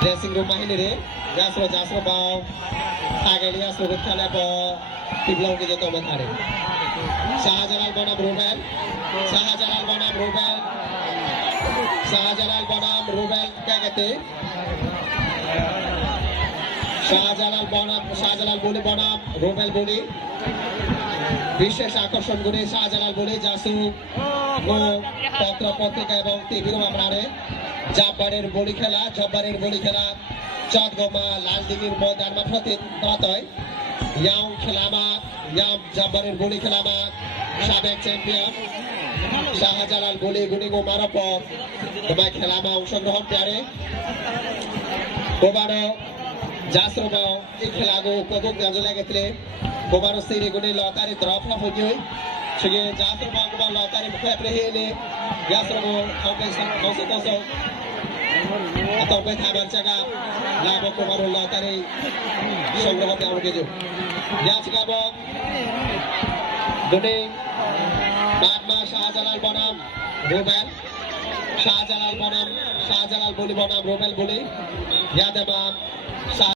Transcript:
dressing room mahini jasro bau tagali asro khale po tiblong ke jeto mathare Shahjalal banam Rubel क्या कहते শাহজালাল বলে বনাম রুবেল বলে বিশেষ আকর্ষণ করে শাহজালাল বলে জাসু ও পত্র পত্রিকা এবং টিভির মামলারে জব্বারের বলি খেলা চটগমা লালদিঘির ময়দান মাঠে ততই ইয়াও খেলামা জব্বারের বলি খেলামা সাবেক চ্যাম্পিয়ন শাহজালাল বলে গুনিগো মারপ তোমার খেলামা অংশগ্রহণ করে কোবারো Jasroba ikhlago kogok jazula getle bobaro siri gune lotari drop na hoyi sige jasroba goba lotari mukhe prehele jasrobo khawke toso atau pe thabar jaga labo kobaro lotari সংগ্রহ দেওয়া গেছে যাচকাবো গune বাদমা শাহজালাল বনাম রুবেল শাহজালাল বলি বনাম রুবেল বলি ইয়াদেমা